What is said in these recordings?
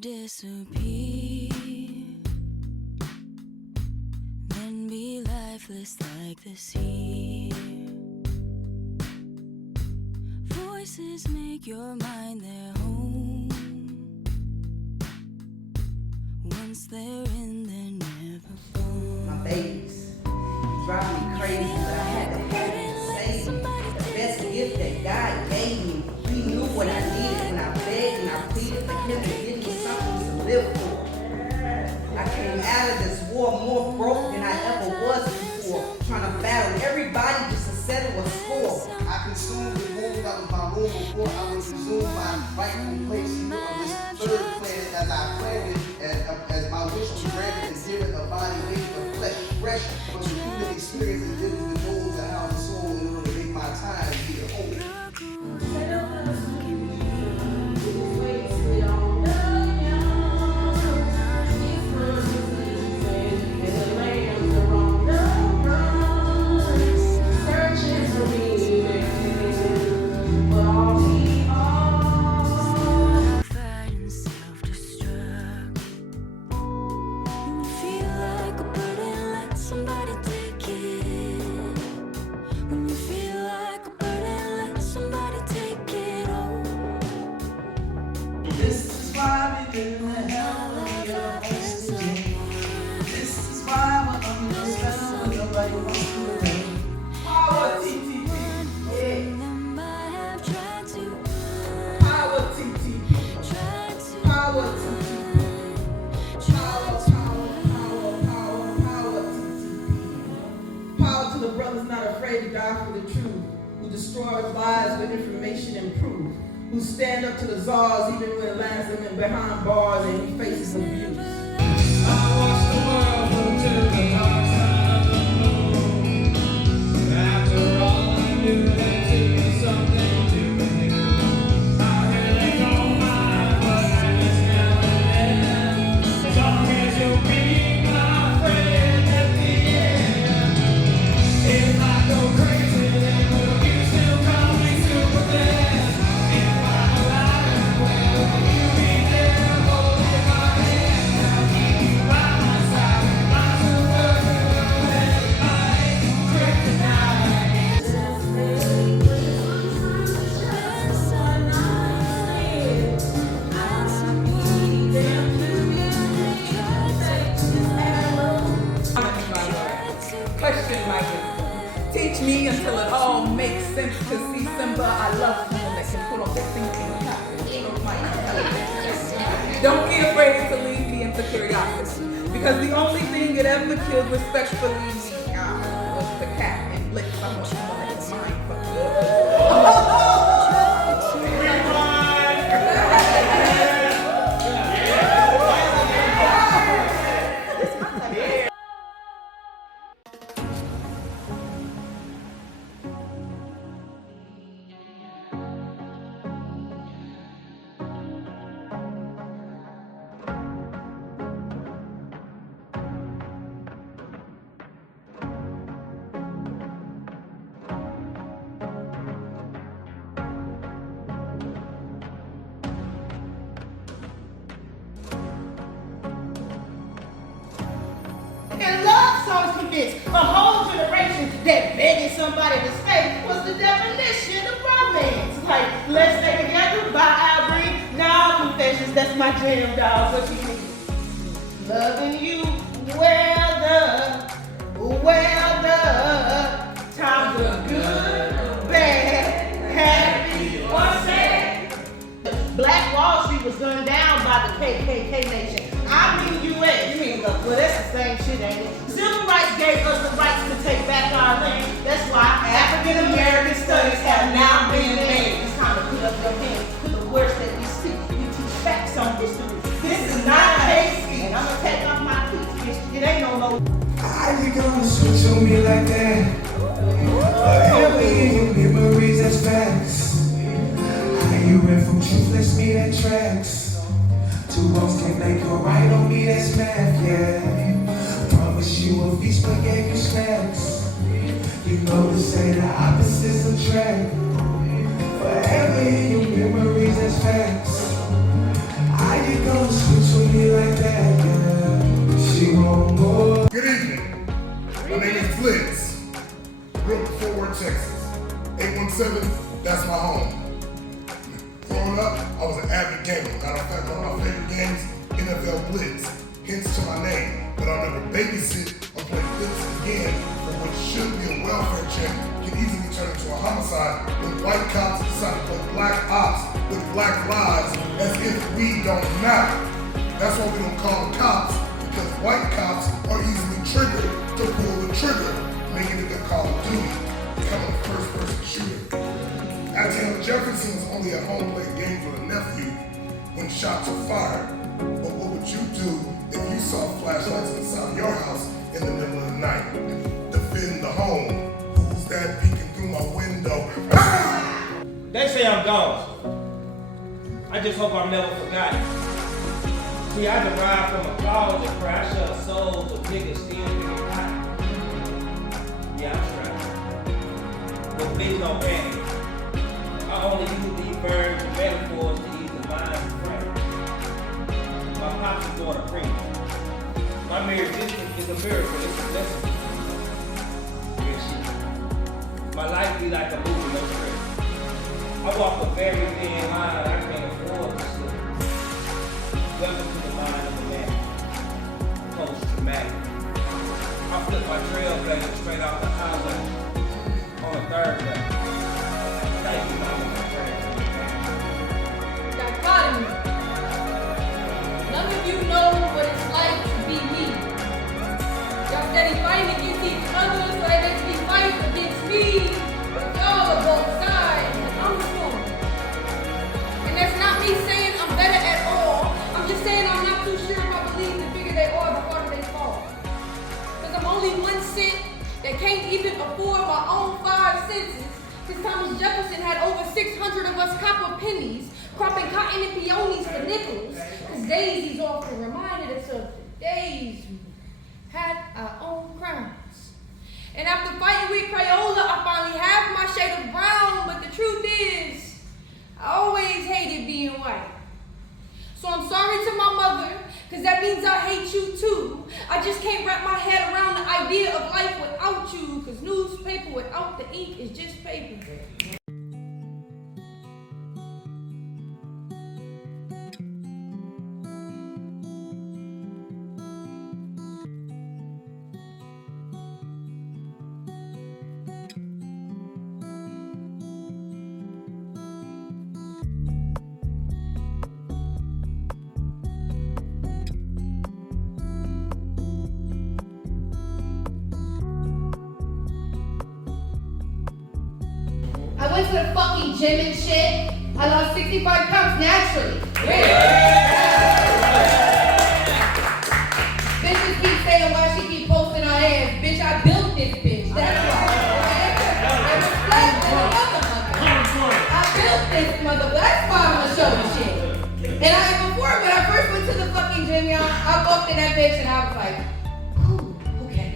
disappear, then be lifeless like the sea. Voices make your mind their home. Once they're in, they're never gone. My babies drive me crazy, but I had to have them to save me. The best gift that God gave me. He knew what I needed when I begged and I pleaded for him to give me something to live for. I came out of this war more broke than I ever was before, trying to battle everybody just to settle a score. I consumed the room that was my room before I would resume my rightful place here on this third planet as I planned it, as my wish was granted and given a body made of flesh, fresh from the human experience and living the goals of how the soul in order to make my time here home. To die for the truth, who destroys lies with information and proof, who stand up to the czars even when it lands them behind bars and he faces abuse. I watch the world move to the dark side of the moon. After all, I knew that it was something to do. I really don't mind what happens now and then, as long as you'll be my friend at the end. If I go crazy, then will you still call me Superman? If I'm alive, will you be there holding my hand? I'll keep you by my side, my Supergirl and my kryptonite. Question my wisdom. Teach me until it all makes sense to see Simba. I love someone that can put on their thinking cap and show my intelligence. Don't be afraid to lead me into curiosity, because the only thing it ever killed respectfully me was the cat and lick someone else's mind. And love songs convinced a whole generation that begging somebody to stay was the definition of romance. Like, let's stay together, by our breed. Nah, confessions, that's my jam, dog. What you think? Loving you, times are good, bad, happy, or sad. Black Wall Street was gunned down by the KKK nation. I mean U.S. You mean, well, that's the same shit, ain't it? Civil rights gave us the rights to take back our land. That's why African American studies have now been made. It's time to put up your hands for the words that we speak. We teach facts on history. This is not a hate speech. I'm gonna take off my teeth. It ain't no. How you gonna switch on me like that? Forever in your memories, that's facts. How you went from truthless me that tracks. Two wrongs can make a right on me, that's math, yeah. Promise you a feast, but gave you snacks. You know to say the opposites attract. Forever in your memories, that's facts. How you gonna switch we don't matter. That's why we don't call cops, because white cops are easily triggered to pull the trigger, making it a Call of Duty, becoming a first-person shooter. Taylor Jefferson was only a home plate game for the nephew when shots were fired. But what would you do if you saw flashlights inside your house in the middle of the night? Defend the home. Who's that peeking through my window? They say I'm gone. I just hope I'm never forgotten. See, I derived from a college where I should have sold the niggas still getting hot. Yeah, I'm strapped. But bitch, don't panic. I only use these verbs and metaphors to ease the mind of friends. My pops is going to preach. My mere existence is a miracle, it's a blessing. Real shit. My life be like a movie, no script. I walk a very thin line, I can't afford to slip. Welcome to the mind of a man. Post-traumatic. I flip my trailblazer straight off the highway on a third level. Thank you, mama, my friend. Dichotomy. None of you know what it's like to be me. Y'all steady fighting against each other, so it makes me fight against me. But y'all are both sides, and I'm the one. And that's not me saying I'm better at all. I'm just saying I'm not too sure if I believe the bigger they are, the harder they fall. Because I'm only 1 cent that can't even afford my own 5 senses. Because Thomas Jefferson had over 600 of us copper pennies, cropping cotton and peonies for nickels. Because daisies often reminded us of the days we had our own crowns. And after fighting with Crayola, I finally have my shade of brown, but the truth is, I always hated being white. So I'm sorry to my mother, because that means I hate you too. I just can't wrap my head around the idea of life without you, because newspaper without the ink is just paper. I went to the fucking gym and shit. I lost 65 pounds naturally. Bitches keep saying why she keep posting her ass. Bitch, I built this bitch. That's why. I reflect on the motherfucker. I built this motherfucker. That's why I'm gonna show you shit. And before, when I first went to the fucking gym, y'all, I walked in that bitch and I was like, okay.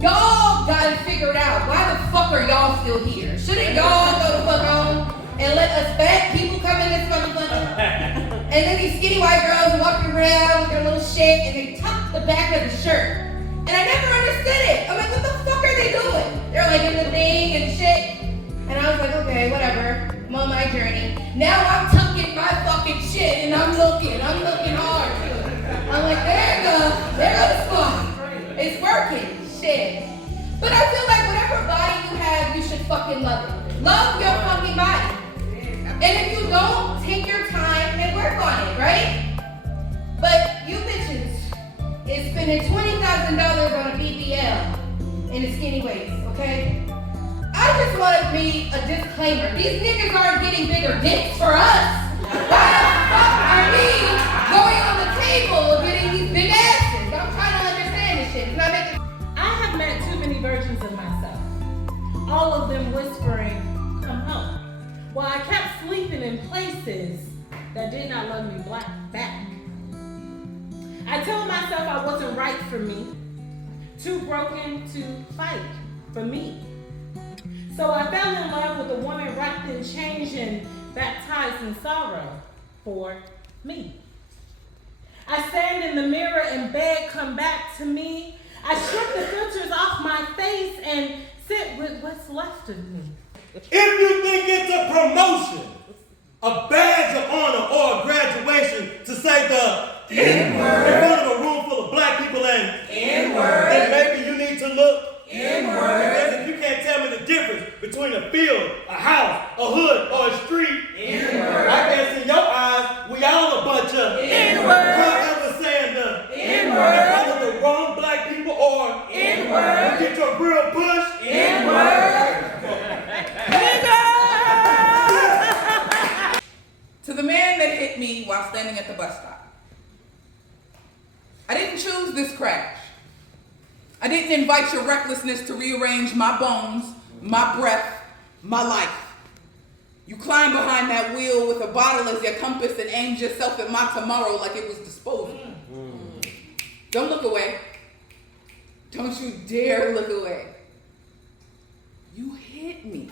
Y'all got it figured out. Why the fuck are y'all still here? Shouldn't y'all go the fuck home and let us fat people come in this motherfucker? And then these skinny white girls walking around with their little shit and they tuck the back of the shirt. And I never understood it. I'm like, what the fuck are they doing? They're like in the thing and shit. And I was like, okay, whatever. I'm on my journey. Now I'm tucking my fucking shit and I'm looking hard too. I'm like, there the fuck. It's working. Shit. But I feel like whatever body you have, you should fucking love it. Love your fucking body. And if you don't, take your time and work on it, right? But you bitches is spending $20,000 on a BBL in a skinny waist, okay? I just want to be a disclaimer. These niggas aren't getting bigger dicks for us. Why the fuck are we going on the table getting these big asses? I'm trying to understand this shit. Can I make it? I have met too many versions of myself, all of them whispering, come home, while I kept sleeping in places that did not love me back. I told myself I wasn't right for me, too broken to fight for me. So I fell in love with a woman wrapped in change and baptized in sorrow for me. I stand in the mirror and beg, come back to me. I strip the filters off my face and sit with what's left of me. If you think it's a promotion, a badge of honor, or a graduation to say the N-word in front of a room full of black people and N-word, then maybe you need to look N-word. Because if you can't tell me the difference between a field, a house, a hood, or a street, N-word, I guess in your eyes, we all a bunch of while standing at the bus stop. I didn't choose this crash. I didn't invite your recklessness to rearrange my bones, my breath, my life. You climbed behind that wheel with a bottle as your compass and aimed yourself at my tomorrow like it was disposable. Don't look away. Don't you dare look away. You hit me.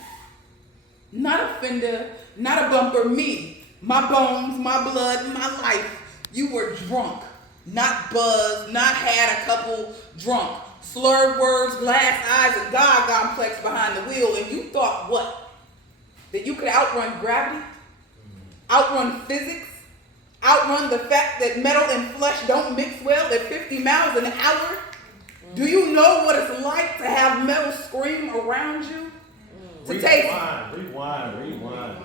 Not a fender, not a bumper, me. My bones, my blood, my life. You were drunk, not buzzed, not had a couple drunk. Slurred words, glass eyes, and God complex behind the wheel, and you thought what? That you could outrun gravity? Outrun physics? Outrun the fact that metal and flesh don't mix well at 50 miles an hour? Do you know what it's like to have metal scream around you? To taste. Rewind.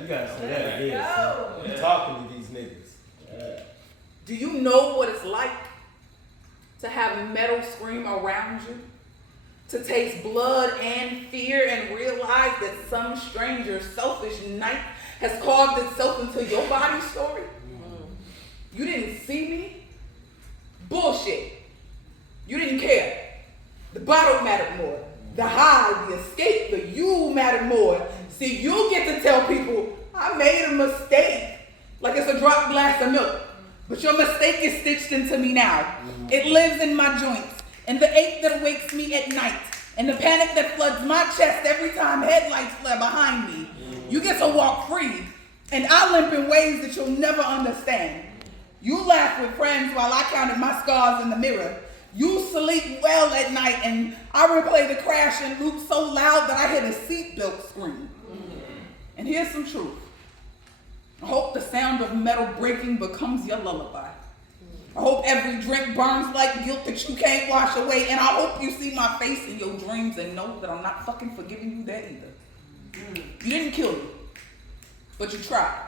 You gotta say that again. Son. You talking to these niggas. Do you know what it's like to have metal scream around you? To taste blood and fear and realize that some stranger selfish knife has carved itself into your body story? You didn't see me? Bullshit. You didn't care. The bottle mattered more. The high, the escape, the you mattered more. See, you get to tell people, I made a mistake. Like it's a dropped glass of milk. But your mistake is stitched into me now. It lives in my joints, and the ache that wakes me at night, and the panic that floods my chest every time headlights flare behind me. You get to walk free, and I limp in ways that you'll never understand. You laugh with friends while I counted my scars in the mirror. You sleep well at night, and I replay the crash and loop so loud that I hear the seatbelt scream. And here's some truth. I hope the sound of metal breaking becomes your lullaby. I hope every drink burns like guilt that you can't wash away, and I hope you see my face in your dreams and know that I'm not fucking forgiving you that either. You didn't kill me, but you tried.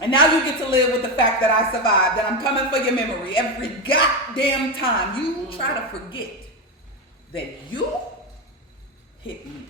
And now you get to live with the fact that I survived, that I'm coming for your memory every goddamn time you try to forget that you hit me.